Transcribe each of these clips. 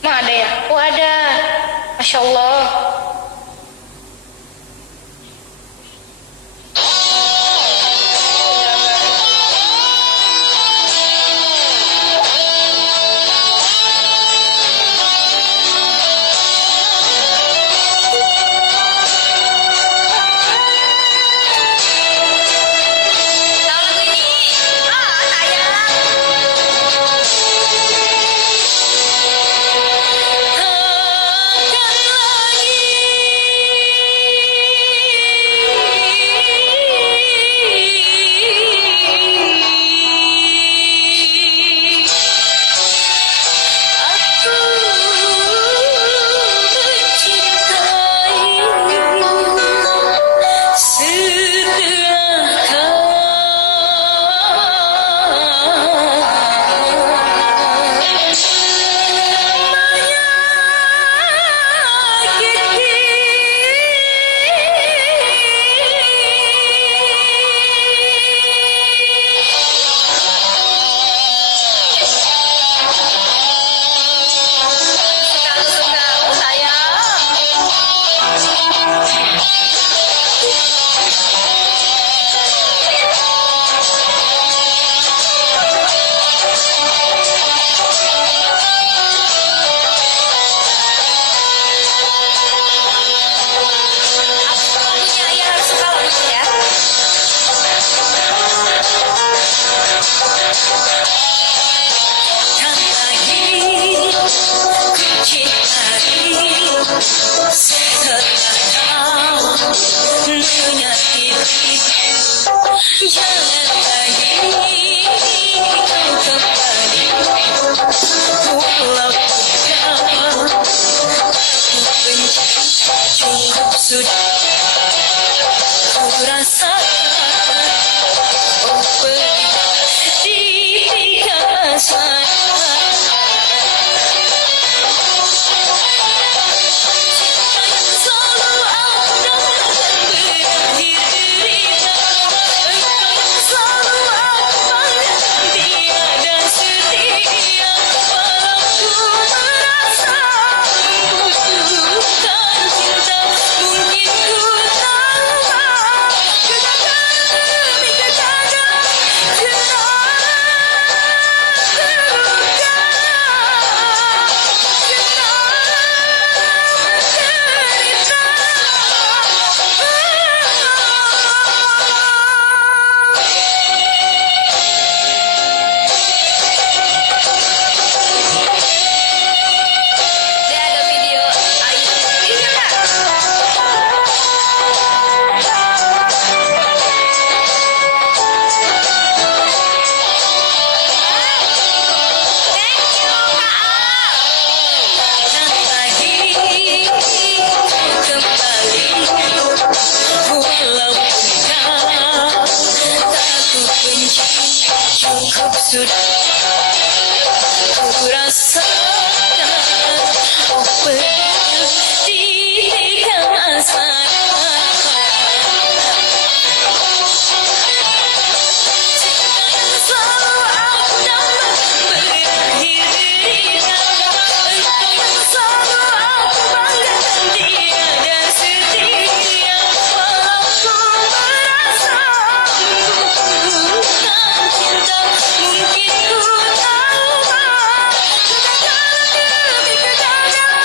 Emang ada ya? Oh ada. Masya Allah. Tahu lagu ini? Ah, sayang. Akan lagi aku mencintaimu setelah suka sayang. Lagunya ya harus suka lagunya ya. Tak lagi ku cintai setelah kau menyakiti. Jangan lagi kau kembali pulau kau. Aku benci, cukup sudah ku rasakan. Oh pedih di kasar. Cinta yang selalu ada dan berakhir derita. Engkau yang selalu aku banggakan, tiada setia. Walau ku merasa membutuhkan cinta, mungkin ku tambah kegagalan demi kegagalan. Dia ada video Ayu ini enggak? Thank you, Kak Al. Jangan lagi kembali walau kau tak ku benci, cukup sudah ku rasakan. Oh pedih di kasar. Cinta yang selalu aku dambakan berakhir derita. Engkau yang selalu aku banggakan, tiada setia. Walau ku merasa membutuhkan cinta, mungkin ku tambah kegagalan demi kegagalan.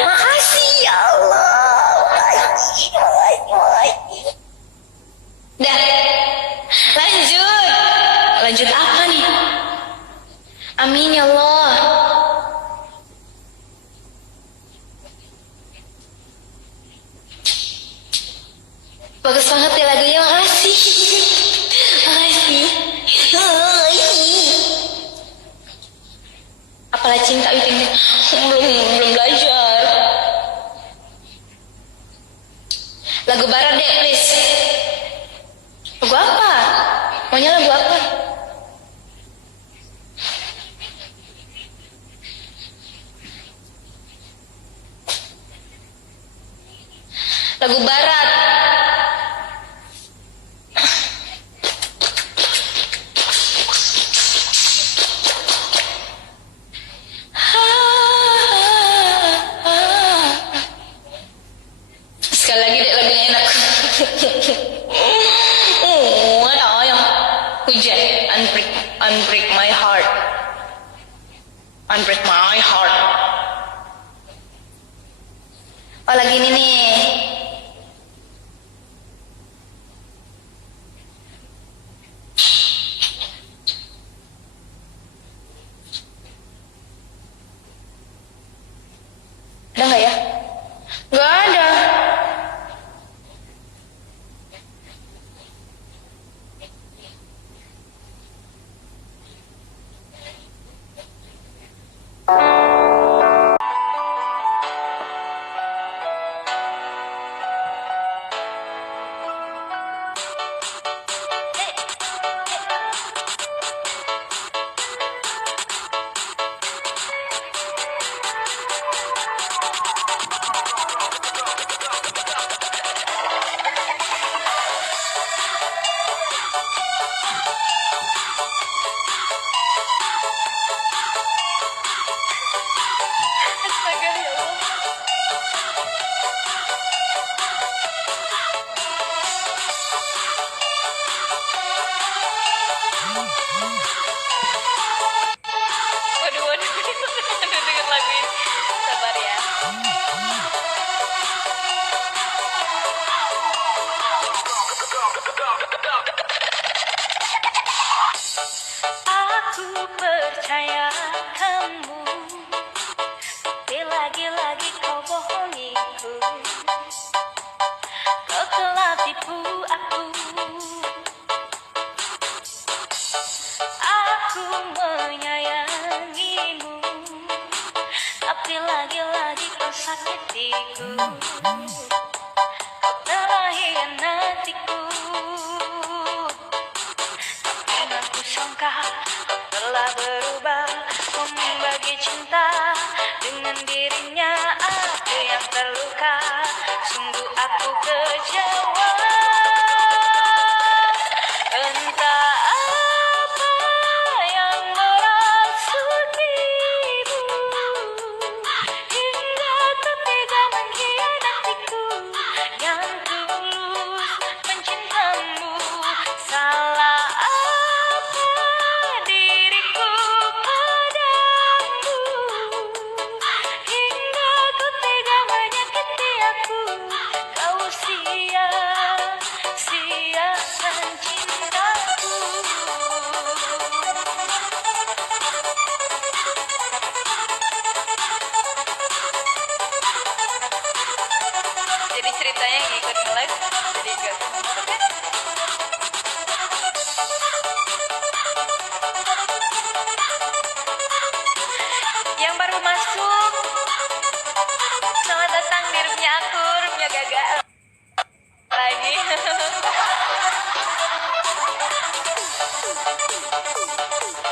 Makasih ya Allah. Makasih. Dah. Lanjut. Lanjut apa nih? Amin ya Allah. Bagus banget ya lagunya, makasih. Makasih. Apalah cinta itu belum belajar. Lagu barat. Sekali lagi deh lagunya enak. Ada yang hujan. Unbreak my heart. Unbreak my heart. Oh lagi ini nih. Ada nggak ya? Nggak ada. Astaga ya Allah. Waduh, waduh, udah denger lagu ini. Sabar ya. Aku percaya kamu, tapi lagi-lagi kau bohongiku. Kau telah tipu aku. Aku menyayangimu, tapi lagi-lagi kau sakitiku. Kau telah hianatiku. Tapi aku sangka kau telah berubah. Kau membagi cinta dengan dirinya. Aku yang terluka, sungguh aku kecewa. Entah apa yang merasukimu, hingga kau tega mengkhianatiku yang tulus mencintamu. Salah apa diriku padamu, hingga kau tega menyakiti aku. Kau sia-siakan cintaku. Jadi ceritanya yang ikut nge-live jadi gak yang baru masuk, selamat datang di roomnya aku, roomnya gagal lagi.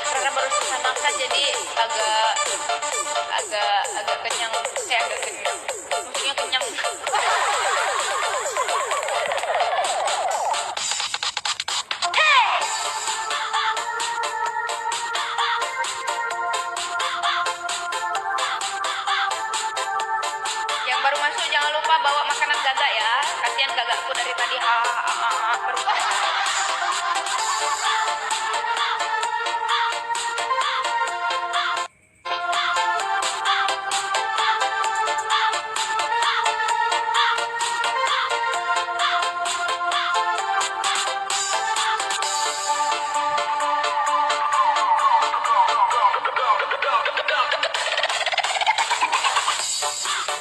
Karena baru selesai makan jadi agak kenyang, agak kenyang, maksudnya kenyang. Yang baru masuk jangan lupa bawa makanan gagak ya. Kasihan gagakku dari tadi terus.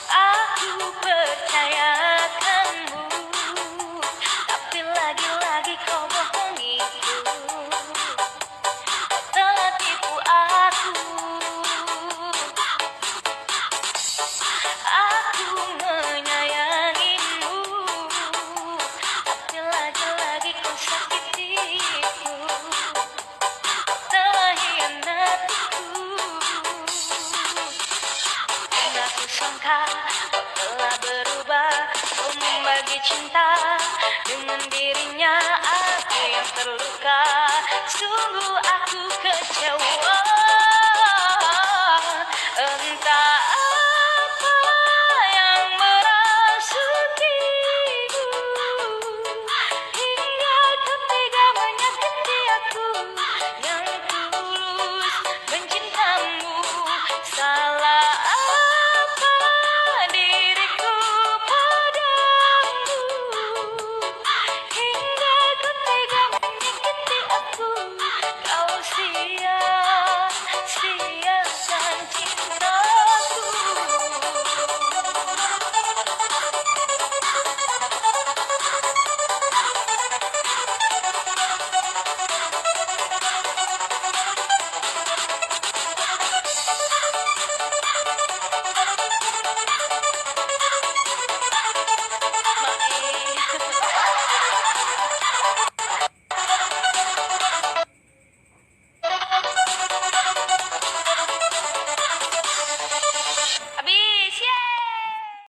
Aku percaya kamu, tapi lagi-lagi kau bohongiku. Kau telah tipu aku. Aku menyayangimu, tapi lagi-lagi kau sakitiku. Kau telah hianatiku. Dan aku sangka kau telah berubah. Kau membagi berbagi cinta. Dengan dirinya aku yang terluka. Sungguh aku kecewa.